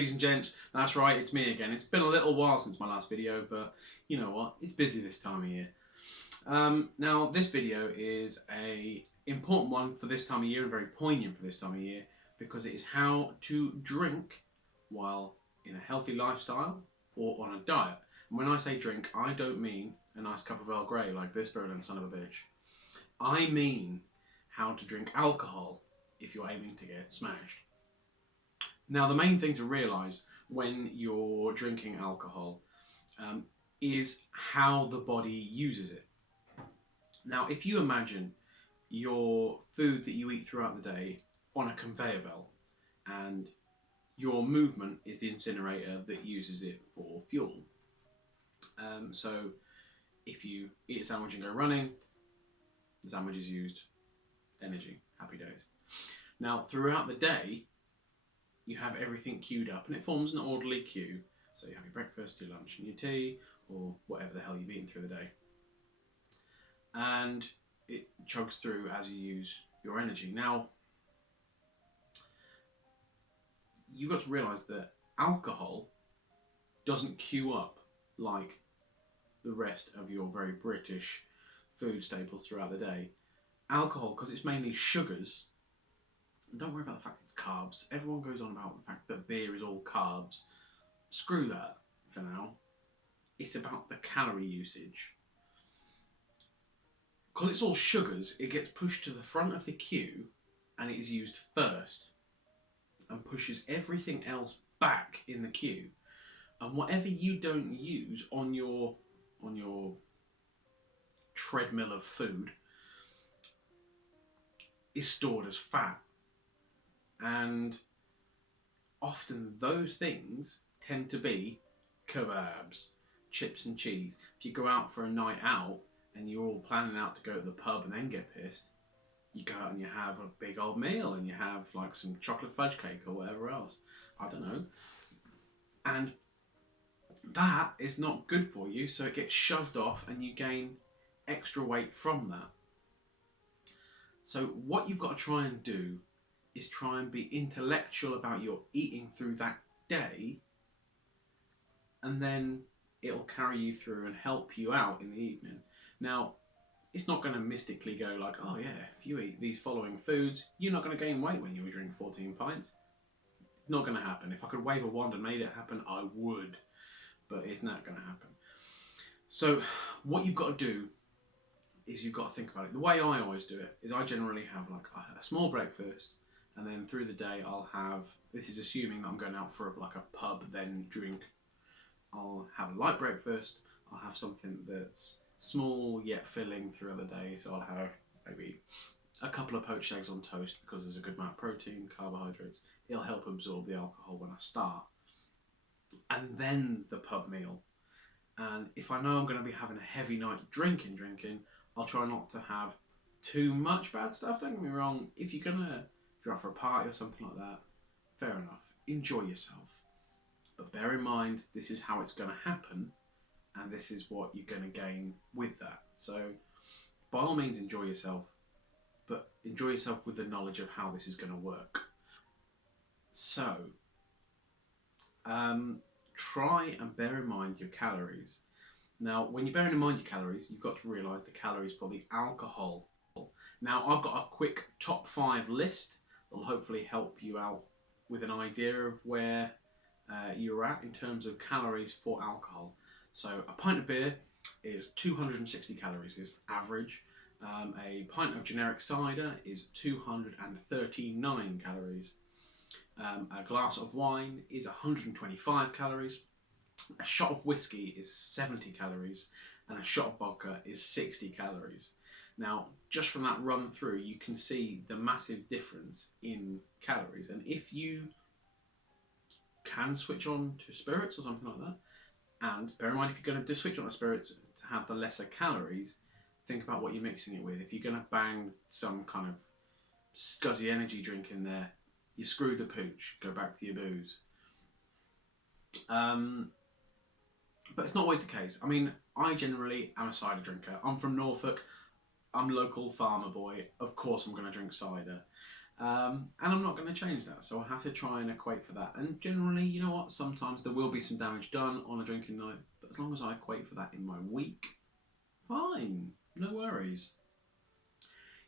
ladies and gents, that's right, it's me again. It's been a little while since my last video, but you know what? It's busy this time of year. Now, this video is a important one for this time of year and very poignant for this time of year because it is how to drink while in a healthy lifestyle or on a diet. And when I say drink, I don't mean a nice cup of Earl Grey like this virulent son of a bitch. I mean how to drink alcohol if you're aiming to get smashed. Now, the main thing to realise when you're drinking alcohol is how the body uses it. Now, if you imagine your food that you eat throughout the day on a conveyor belt, and your movement is the incinerator that uses it for fuel. So if you eat a sandwich and go running, the sandwich is used energy. Happy days. Now, throughout the day, you have everything queued up and it forms an orderly queue. So you have your breakfast, your lunch and your tea, or whatever the hell you've eaten through the day. And it chugs through as you use your energy. Now, you've got to realise that alcohol doesn't queue up like the rest of your very British food staples throughout the day. Alcohol, because it's mainly sugars, don't worry about the fact it's carbs. Everyone goes on about the fact that beer is all carbs. Screw that for now. It's about the calorie usage. Because it's all sugars, it gets pushed to the front of the queue and it is used first and pushes everything else back in the queue. And whatever you don't use on your treadmill of food is stored as fat. And often those things tend to be kebabs, chips and cheese. If you go out for a night out and you're all planning out to go to the pub and then get pissed, you go out and you have a big old meal and you have like some chocolate fudge cake or whatever else. I don't know. And that is not good for you, so it gets shoved off and you gain extra weight from that. So what you've got to try and do is try and be intellectual about your eating through that day, and then it'll carry you through and help you out in the evening. Now, it's not going to mystically go like, oh yeah, if you eat these following foods, you're not going to gain weight when you drink 14 pints. It's not going to happen. If I could wave a wand and made it happen, I would. But it's not going to happen. So what you've got to do is you've got to think about it. The way I always do it is I generally have like a small breakfast, and then through the day I'll have, this is assuming that I'm going out for like a pub, then drink. I'll have a light breakfast, I'll have something that's small yet filling throughout the day, so I'll have maybe a couple of poached eggs on toast because there's a good amount of protein, carbohydrates. It'll help absorb the alcohol when I start. And then the pub meal. And if I know I'm going to be having a heavy night drinking, I'll try not to have too much bad stuff. Don't get me wrong, if you're out for a party or something like that, fair enough, enjoy yourself. But bear in mind, this is how it's going to happen, and this is what you're going to gain with that. So by all means enjoy yourself, but enjoy yourself with the knowledge of how this is going to work. So try and bear in mind your calories. Now, when you're bearing in mind your calories, you've got to realise the calories for the alcohol. Now, I've got a quick top 5 list that will hopefully help you out with an idea of where you're at in terms of calories for alcohol. So a pint of beer is 260 calories, is average. A pint of generic cider is 239 calories. A glass of wine is 125 calories. A shot of whiskey is 70 calories, and a shot of vodka is 60 calories. Now, just from that run through, you can see the massive difference in calories. And if you can switch on to spirits or something like that, and bear in mind, if you're going to switch on to spirits to have the lesser calories, think about what you're mixing it with. If you're going to bang some kind of scuzzy energy drink in there, you screw the pooch, go back to your booze. But it's not always the case. I mean, I generally am a cider drinker. I'm from Norfolk. I'm a local farmer boy. Of course I'm going to drink cider. And I'm not going to change that, so I have to try and equate for that. And generally, you know what, sometimes there will be some damage done on a drinking night, but as long as I equate for that in my week, fine, no worries.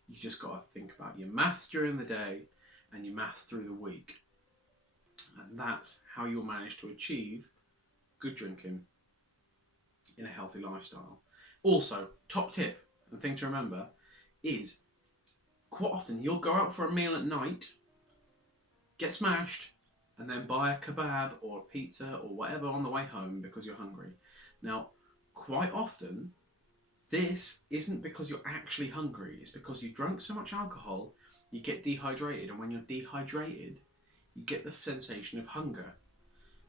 You just got to think about your maths during the day and your maths through the week. And that's how you'll manage to achieve good drinking in a healthy lifestyle. Also, top tip and thing to remember is quite often you'll go out for a meal at night, get smashed, and then buy a kebab or a pizza or whatever on the way home because you're hungry. Now, quite often, this isn't because you're actually hungry, it's because you drank so much alcohol, you get dehydrated, and when you're dehydrated, you get the sensation of hunger.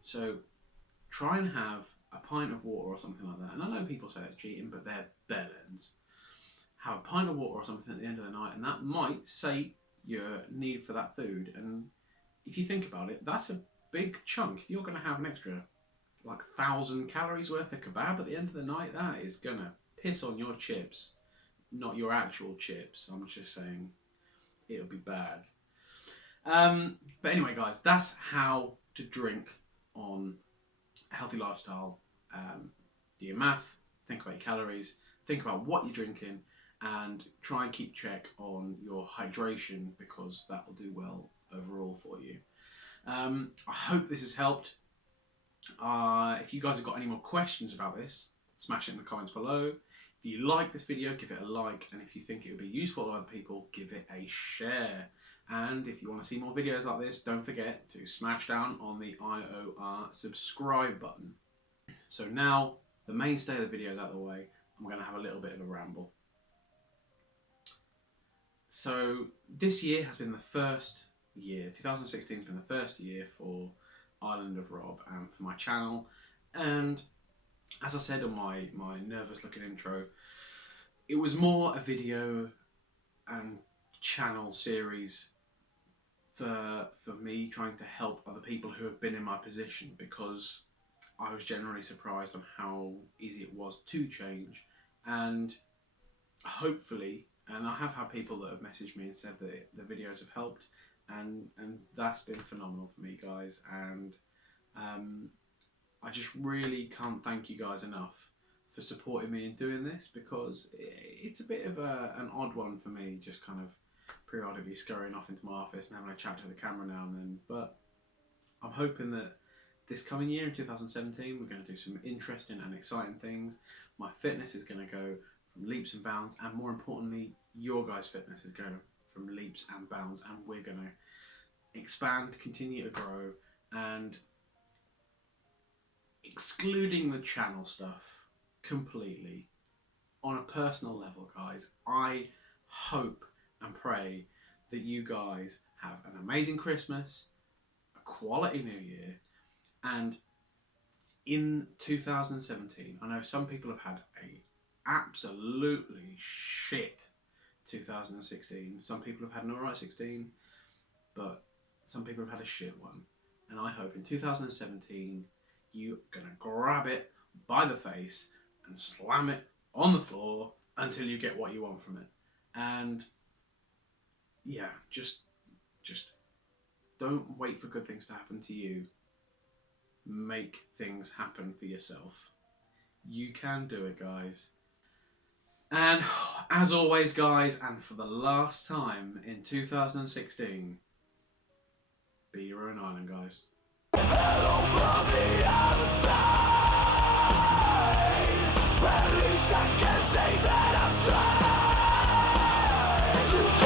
So try and have a pint of water or something like that. And I know people say it's cheating, but they're bellends. Have a pint of water or something at the end of the night, and that might sate your need for that food. And if you think about it, that's a big chunk. If you're going to have an extra 1,000 calories worth of kebab at the end of the night, that is going to piss on your chips, not your actual chips. I'm just saying it'll be bad. But anyway, guys, that's how to drink on a healthy lifestyle. Do your math, think about your calories, think about what you're drinking, and try and keep check on your hydration, because that will do well overall for you. I hope this has helped. If you guys have got any more questions about this, smash it in the comments below. If you like this video, give it a like, and if you think it would be useful to other people, give it a share. And if you want to see more videos like this, don't forget to smash down on the IOR subscribe button. So now, the mainstay of the video is out of the way, I'm going to have a little bit of a ramble. So this year has been the first year, 2016 has been the first year for Island of Rob and for my channel. And as I said on my nervous looking intro, it was more a video and channel series for me trying to help other people who have been in my position, because I was generally surprised on how easy it was to change. And hopefully, and I have had people that have messaged me and said that the videos have helped, and that's been phenomenal for me, guys. And I just really can't thank you guys enough for supporting me in doing this, because it's a bit of an odd one for me, just kind of periodically scurrying off into my office and having a chat to the camera now and then. But I'm hoping that this coming year in 2017 we're going to do some interesting and exciting things. My fitness is going to go from leaps and bounds, and more importantly, your guys' fitness is going from leaps and bounds, and we're going to expand, continue to grow. And excluding the channel stuff completely, on a personal level, guys, I hope and pray that you guys have an amazing Christmas, a quality New Year, and in 2017, I know some people have had a absolutely shit 2016. Some people have had an alright 16, but some people have had a shit one. And I hope in 2017 you're gonna grab it by the face and slam it on the floor until you get what you want from it. And yeah, just don't wait for good things to happen to you. Make things happen for yourself. You can do it, guys. And as always, guys, and for the last time in 2016, be your own island, guys.